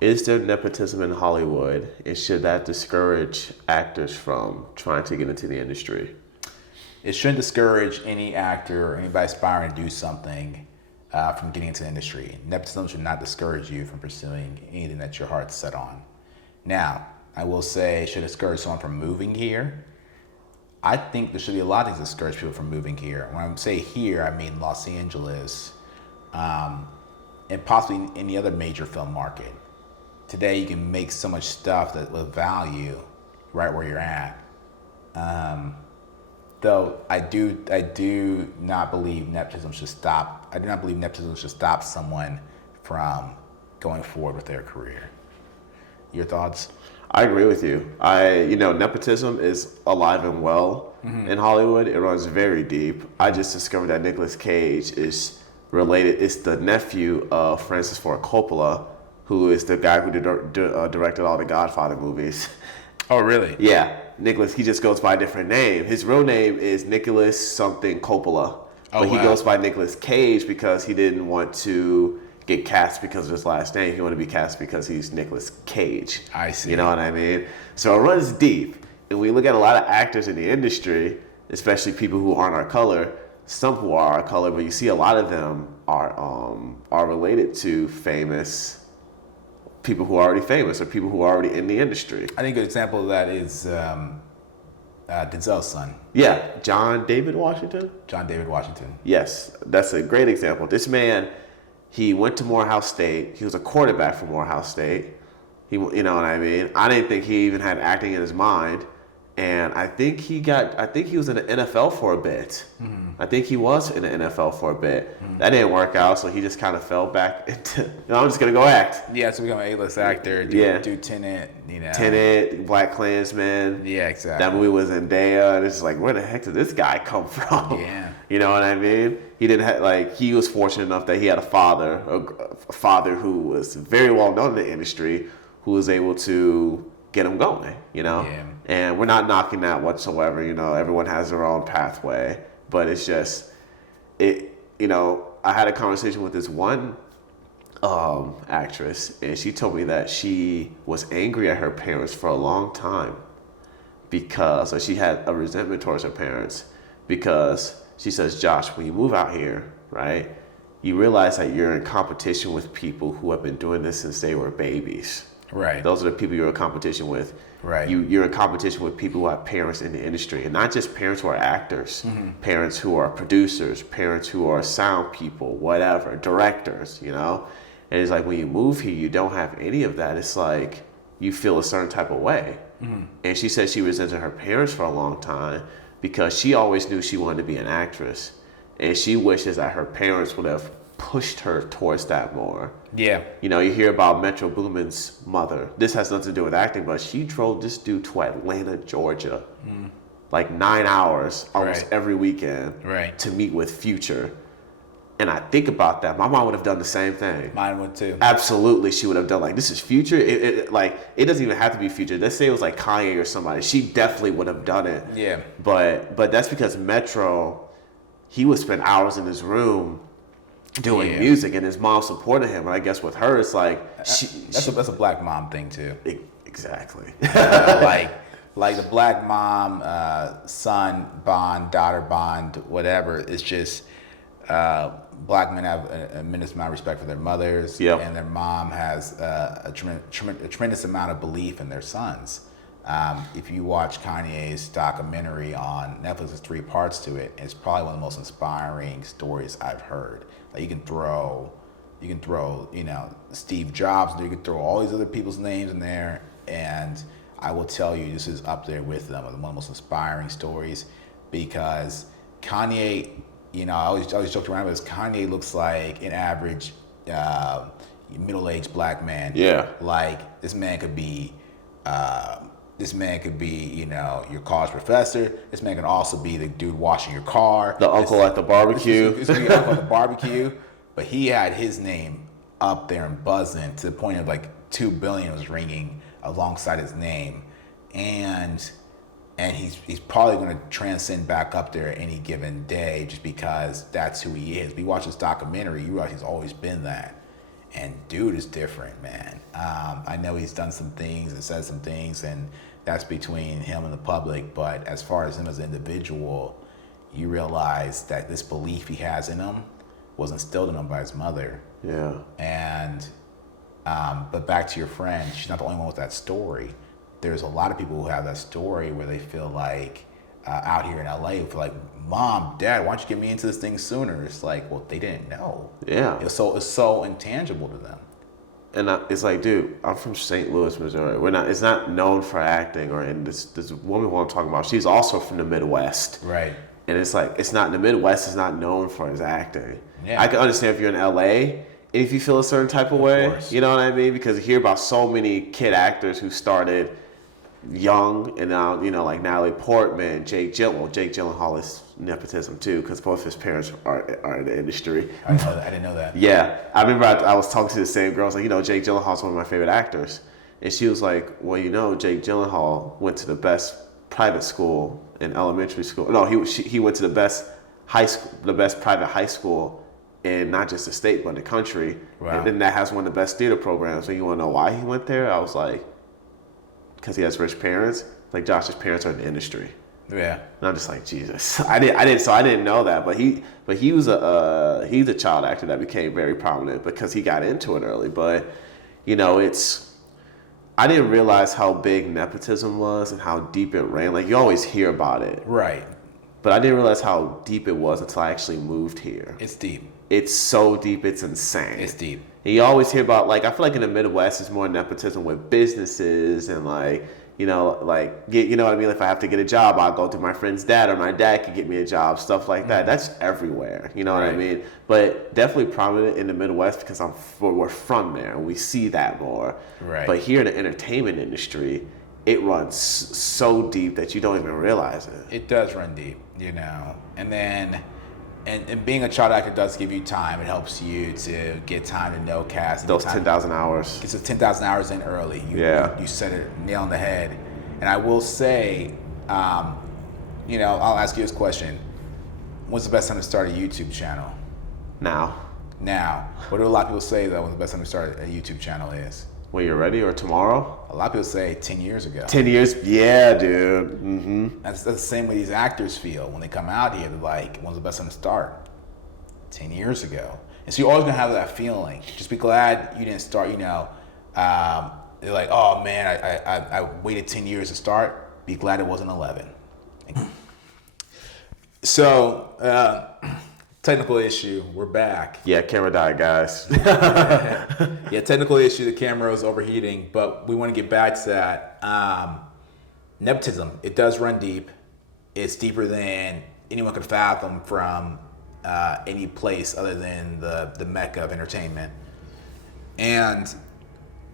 Is there nepotism in Hollywood, and should that discourage actors from trying to get into the industry? It shouldn't discourage any actor or anybody aspiring to do something from getting into the industry. Nepotism should not discourage you from pursuing anything that your heart's set on. Now, I will say, should discourage someone from moving here? I think there should be a lot of things that discourage people from moving here. When I say here, I mean Los Angeles, and possibly any other major film market. Today, you can make so much stuff that with value right where you're at. Though I do not believe nepotism should stop. I do not believe nepotism should stop someone from going forward with their career. Your thoughts? I agree with you. Nepotism is alive and well in Hollywood. It runs very deep. I just discovered that Nicolas Cage is related. It's the nephew of Francis Ford Coppola, who is the guy who directed all the Godfather movies. Oh, really? Yeah, Nicholas. He just goes by a different name. His real name is Nicholas something Coppola, but he goes by Nicolas Cage because he didn't want to get cast because of his last name. He wanted to be cast because he's Nicolas Cage. I see. You know what I mean? So it runs deep, and we look at a lot of actors in the industry, especially people who aren't our color. Some who are our color, but you see a lot of them are related to famous people who are already famous or people who are already in the industry. I think a good example of that is Denzel's son. Yeah, John David Washington. John David Washington. Yes, that's a great example. This man, he went to Morehouse State. He was a quarterback for Morehouse State. You know what I mean? I didn't think he even had acting in his mind. And I think he was in the NFL for a bit. Mm-hmm. I think he was in the NFL for a bit. Mm-hmm. That didn't work out, so he just kind of fell back into, I'm just going to go act. Yeah, so become an A-list actor, do Tenet, Tenet, Black Klansman. Yeah, exactly. That movie was Zendaya, and it's just like, where the heck did this guy come from? Yeah. You know what I mean? He didn't have, he was fortunate enough that he had a father who was very well known in the industry, who was able to get him going, Yeah. And we're not knocking that whatsoever, everyone has their own pathway, but it's just, I had a conversation with this one actress, and she told me that she was angry at her parents for a long time or she had a resentment towards her parents because she says, Josh, when you move out here, right, you realize that you're in competition with people who have been doing this since they were babies. Right. Those are the people you're in competition with. Right. You're in competition with people who have parents in the industry, and not just parents who are actors, parents who are producers, parents who are sound people, whatever, directors, And it's like when you move here, you don't have any of that. It's like you feel a certain type of way. Mm-hmm. And she said she resented her parents for a long time because she always knew she wanted to be an actress, and she wishes that her parents would have pushed her towards that more. Yeah. You hear about Metro Boomin's mother. This has nothing to do with acting, but she drove this dude to Atlanta, Georgia, like 9 hours almost every weekend to meet with Future. And I think about that. My mom would have done the same thing. Mine would too. Absolutely, she would have done this is Future. It doesn't even have to be Future. Let's say it was like Kanye or somebody. She definitely would have done it. Yeah. But that's because Metro, he would spend hours in his room doing music, and his mom supported him. And I guess with her, it's like that's a black mom thing too. Exactly. Like the black mom, son bond, daughter bond, whatever. It's just black men have a tremendous amount of respect for their mothers, and their mom has a tremendous amount of belief in their sons. If you watch Kanye's documentary on Netflix, there's 3 parts to it. It's probably one of the most inspiring stories I've heard. Like you can throw, Steve Jobs, you can throw all these other people's names in there, and I will tell you, this is up there with them, one of the most inspiring stories, because Kanye, I always joked around with this. Kanye looks like an average middle-aged black man. Yeah. Like this man could be. Your college professor. This man can also be the dude washing your car. The uncle at the barbecue. This could be uncle at the barbecue. But he had his name up there and buzzing to the point of like 2 billion was ringing alongside his name. And he's probably going to transcend back up there any given day just because that's who he is. If you watch this documentary, you realize he's always been that. And dude is different, man. I know he's done some things and said some things, and that's between him and the public. But as far as him as an individual, you realize that this belief he has in him was instilled in him by his mother. Yeah. And, but back to your friend, she's not the only one with that story. There's a lot of people who have that story where they feel like, out here in LA, feel like, Mom, Dad, why don't you get me into this thing sooner? It's like, well, they didn't know. Yeah. It's so intangible to them. And it's like, dude, I'm from St. Louis, Missouri. It's not known for acting. And this woman who I'm talking about, she's also from the Midwest. Right. And it's like, it's not, the Midwest is not known for his acting. Yeah. I can understand if you're in LA, and if you feel a certain type of way, course. you know what I mean? Because you hear about so many kid actors who started young, and now, you know, like Natalie Portman, Jake Gyllenhaal is nepotism too, because both his parents are in the industry. I didn't know that. Yeah, I remember I was talking to the same girl. I was like, you know, Jake Gyllenhaal's one of my favorite actors, and she was like, well, you know, Jake Gyllenhaal went to the best private school in elementary school. No, he went to the best high school, the best private high school in not just the state but the country. Wow. And then that has one of the best theater programs. And you want to know why he went there? I was like, because he has rich parents. Like, Josh's parents are in the industry. Yeah. And I'm just like, Jesus. I didn't know that. But he's a child actor that became very prominent because he got into it early. But, you know, I didn't realize how big nepotism was and how deep it ran. Like, you always hear about it. Right. But I didn't realize how deep it was until I actually moved here. It's deep. It's so deep, it's insane. It's deep. And you always hear about, like, I feel like in the Midwest, it's more nepotism with businesses and, like, you know, like, you know what I mean? If I have to get a job, I'll go through my friend's dad, or my dad can get me a job, stuff like that. That's everywhere, you know what I mean? But definitely prominent in the Midwest because we're from there and we see that more. Right. But here in the entertainment industry, it runs so deep that you don't even realize it. It does run deep, you know. And then, and being a child actor does give you time. It helps you to get time to know cast. Those 10,000 hours. Get some 10,000 hours in early. You set it nail on the head. And I will say, you know, I'll ask you this question. When's the best time to start a YouTube channel? Now. What do a lot of people say that when the best time to start a YouTube channel is? When you're ready, or tomorrow? A lot of people say 10 years ago. 10 years? Yeah, dude. Mm-hmm. That's the same way these actors feel. When they come out here, they're like, when's the best time to start? 10 years ago. And so you're always going to have that feeling. Just be glad you didn't start, you know. They're like, oh, man, I waited 10 years to start. Be glad it wasn't 11. So, technical issue. We're back. Yeah, camera died, guys. Yeah, technical issue. The camera was overheating, but we want to get back to that. Nepotism. It does run deep. It's deeper than anyone could fathom from any place other than the mecca of entertainment. And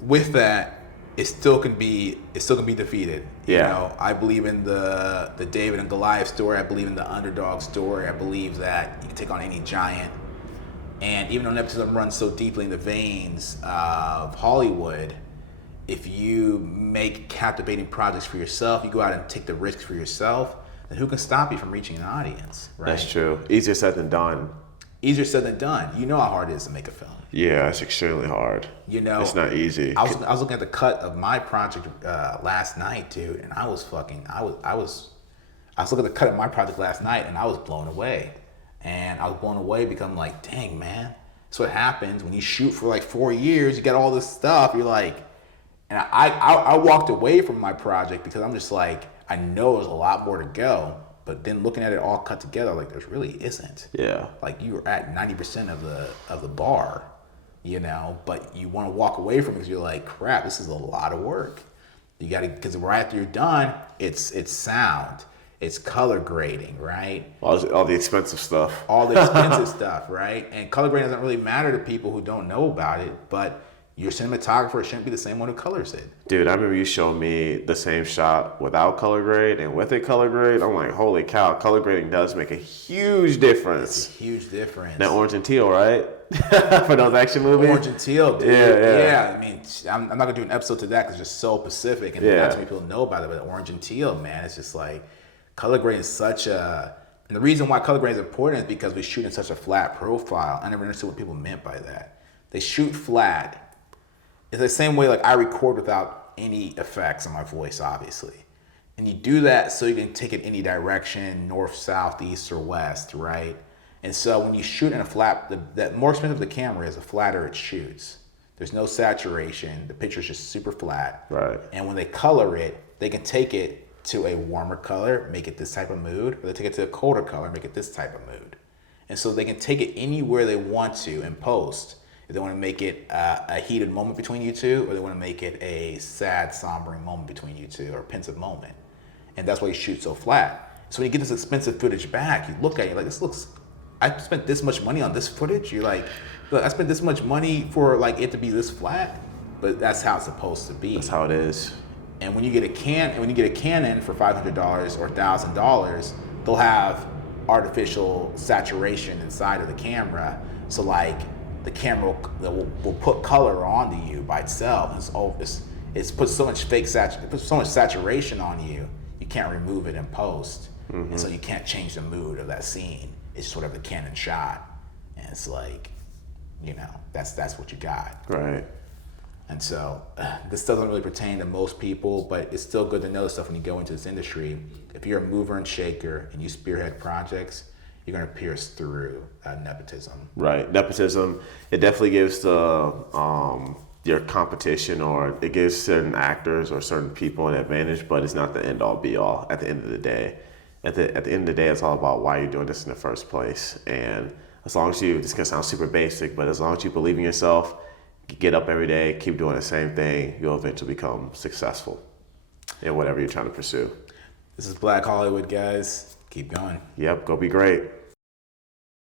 with that, it still can be defeated. Yeah. You know, I believe in the David and Goliath story. I believe in the underdog story. I believe that you can take on any giant. And even though nepotism runs so deeply in the veins of Hollywood, if you make captivating projects for yourself, you go out and take the risks for yourself, then who can stop you from reaching an audience, right? That's true. Easier said than done. Easier said than done. You know how hard it is to make a film. Yeah, it's extremely hard. You know, it's not easy. I was looking at the cut of my project last night, dude, and I was looking at the cut of my project last night, and I was blown away. And I was blown away because I'm like, dang, man, that's what happens when you shoot for like 4 years. You get all this stuff. You're like, and I walked away from my project because I'm just like, I know there's a lot more to go. But then looking at it all cut together, like, there really isn't. Yeah. Like, you're at 90% of the bar, you know, but you want to walk away from it because you're like, crap, this is a lot of work. You got to, because right after you're done, it's sound, it's color grading, right? All the expensive stuff. All the expensive stuff, right? And color grading doesn't really matter to people who don't know about it, but your cinematographer shouldn't be the same one who colors it. Dude, I remember you showing me the same shot without color grade and with it color grade. I'm like, holy cow, color grading does make a huge difference. It's a huge difference. That orange and teal, right? For those action movies? Orange and teal, dude. Yeah. I mean, I'm not going to do an episode to that because it's just so specific and not too many people know about it. But orange and teal, man, it's just like, color grading is such a... And the reason why color grading is important is because we shoot in such a flat profile. I never understood what people meant by that. They shoot flat. it's the same way like I record without any effects on my voice, obviously. And you do that so you can take it any direction, north, south, east, or west, right? And so when you shoot in a flat, the more expensive the camera is, the flatter it shoots. There's no saturation. The picture's just super flat. Right. And when they color it, they can take it to a warmer color, make it this type of mood, or they take it to a colder color, make it this type of mood. And so they can take it anywhere they want to in post. If they want to make it a heated moment between you two, or they want to make it a sad, sombering moment between you two, or a pensive moment. And that's why you shoot so flat. So when you get this expensive footage back, you look at it, you're like, this looks, I spent this much money on this footage. You're like, look, I spent this much money for like it to be this flat, but that's how it's supposed to be. That's how it is. And when you get a Canon for $500 or $1,000, they'll have artificial saturation inside of the camera. So like the camera will put color onto you by itself. It's put so much saturation on you, you can't remove it in post. Mm-hmm. And so you can't change the mood of that scene. It's sort of a Canon shot. And it's like, you know, that's what you got. Right. And so this doesn't really pertain to most people, but it's still good to know stuff when you go into this industry. If you're a mover and shaker and you spearhead projects, you're going to pierce through nepotism. Right. Nepotism, it definitely gives the your competition, or it gives certain actors or certain people an advantage, but it's not the end all be all at the end of the day. At the end of the day, it's all about why you're doing this in the first place. And as long as this can sound super basic, but as long as you believe in yourself, get up every day, keep doing the same thing, you'll eventually become successful in whatever you're trying to pursue. This is Black Hollywood, guys. Keep going. Yep, go be great.